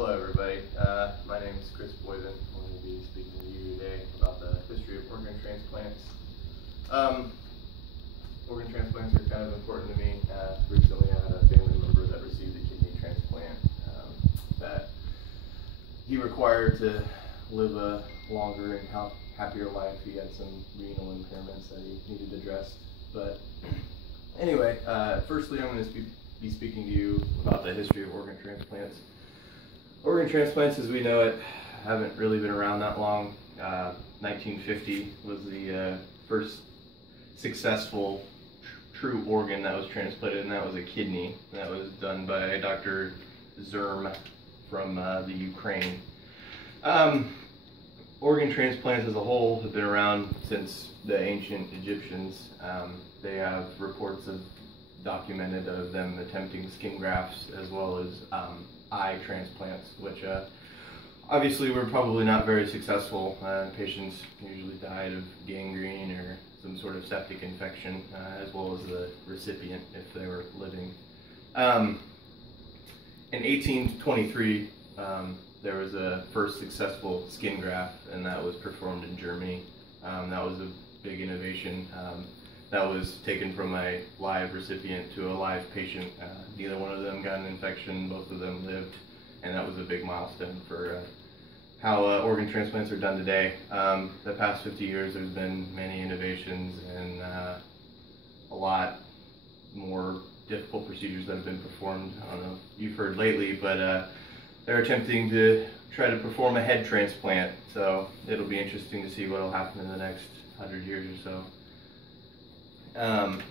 Hello everybody, my name is Chris Boyden. I'm going to be speaking to you today about the history of organ transplants. Organ transplants are kind of important to me. Recently I had a family member that received a kidney transplant that he required to live a longer and happier life. He had some renal impairments that he needed addressed. But anyway, firstly I'm going to be speaking to you about the history of organ transplants. Organ transplants, as we know it, haven't really been around that long. 1950 was the first successful true organ that was transplanted, and that was a kidney. That was done by Dr. Zerm from the Ukraine. Organ transplants as a whole have been around since the ancient Egyptians. They have reports documented of them attempting skin grafts as well as eye transplants, which obviously were probably not very successful. Patients usually died of gangrene or some sort of septic infection, as well as the recipient if they were living. In 1823, there was a first successful skin graft, and that was performed in Germany. That was a big innovation. That was taken from a live recipient to a live patient. Neither one of them got an infection, both of them lived, and that was a big milestone for how organ transplants are done today. The past 50 years there's been many innovations and a lot more difficult procedures that have been performed. I don't know if you've heard lately, but they're attempting to try to perform a head transplant, so it'll be interesting to see what will happen in the next 100 years or so. And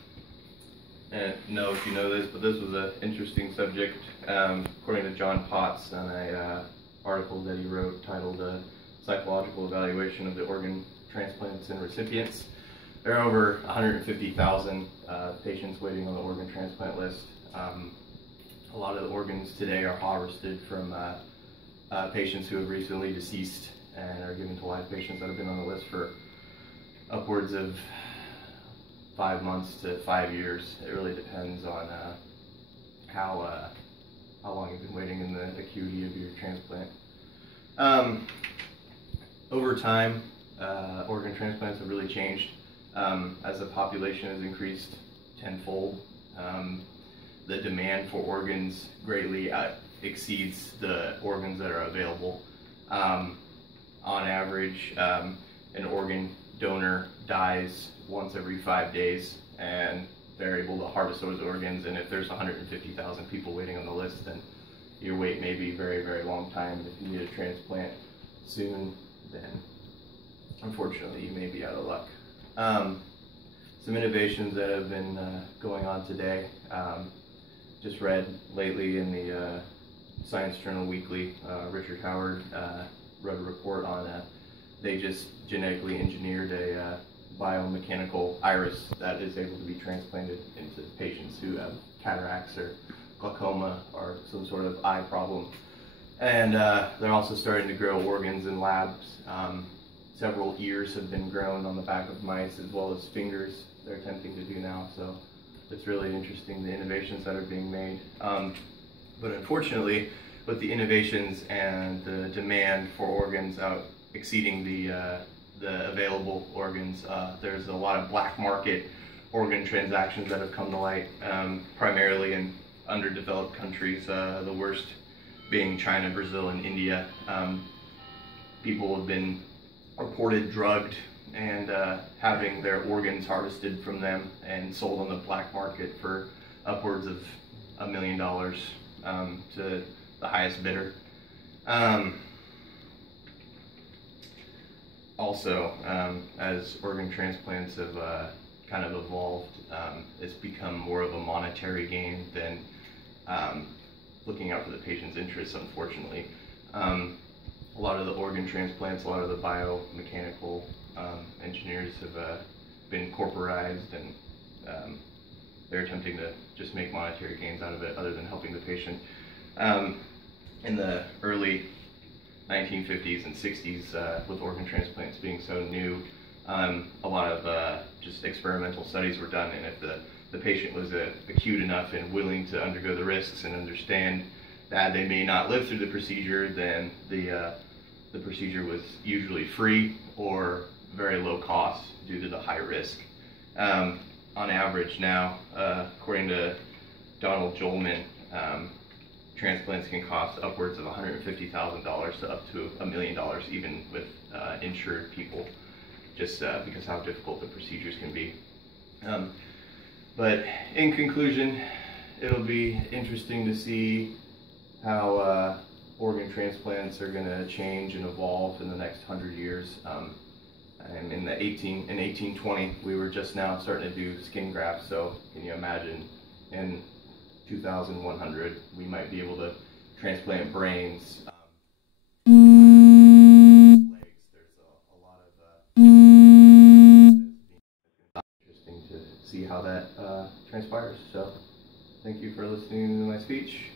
I don't know if you know this, but this was an interesting subject. According to John Potts, on an article that he wrote titled Psychological Evaluation of the Organ Transplants and Recipients, there are over 150,000 patients waiting on the organ transplant list. A lot of the organs today are harvested from patients who have recently deceased and are given to live patients that have been on the list for upwards of 5 months to 5 years. It really depends on how long you've been waiting and the acuity of your transplant. Over time, organ transplants have really changed. As the population has increased tenfold, the demand for organs greatly exceeds the organs that are available. On average, an organ donor dies once every 5 days, and they're able to harvest those organs. And if there's 150,000 people waiting on the list, then your wait may be very, very long time. If you need a transplant soon, then unfortunately you may be out of luck. Some innovations that have been going on today. Just read lately in the Science Journal Weekly, Richard Howard wrote a report on they just genetically engineered a biomechanical iris that is able to be transplanted into patients who have cataracts or glaucoma or some sort of eye problem. And they're also starting to grow organs in labs. Several ears have been grown on the back of mice, as well as fingers they're attempting to do now. So it's really interesting, the innovations that are being made. But unfortunately, with the innovations and the demand for organs exceeding the available organs, there's a lot of black market organ transactions that have come to light, primarily in underdeveloped countries, the worst being China, Brazil, and India. People have been reported drugged and having their organs harvested from them and sold on the black market for upwards of $1 million to the highest bidder. Also, as organ transplants have kind of evolved, it's become more of a monetary gain than looking out for the patient's interests, unfortunately. A lot of the organ transplants, a lot of the biomechanical engineers have been corporatized, and they're attempting to just make monetary gains out of it other than helping the patient. In the early 1950s and 60s, with organ transplants being so new, a lot of just experimental studies were done, and if the patient was acute enough and willing to undergo the risks and understand that they may not live through the procedure, then the procedure was usually free or very low cost due to the high risk. On average now, according to Donald Jolman, transplants can cost upwards of $150,000 to up to $1 million, even with insured people, just because how difficult the procedures can be. But in conclusion, it'll be interesting to see how organ transplants are going to change and evolve in the next 100 years. And in 1820, we were just now starting to do skin grafts, so can you imagine in 2100 we might be able to transplant brains, legs. There's a lot of interesting to see how that transpires. So thank you for listening to my speech.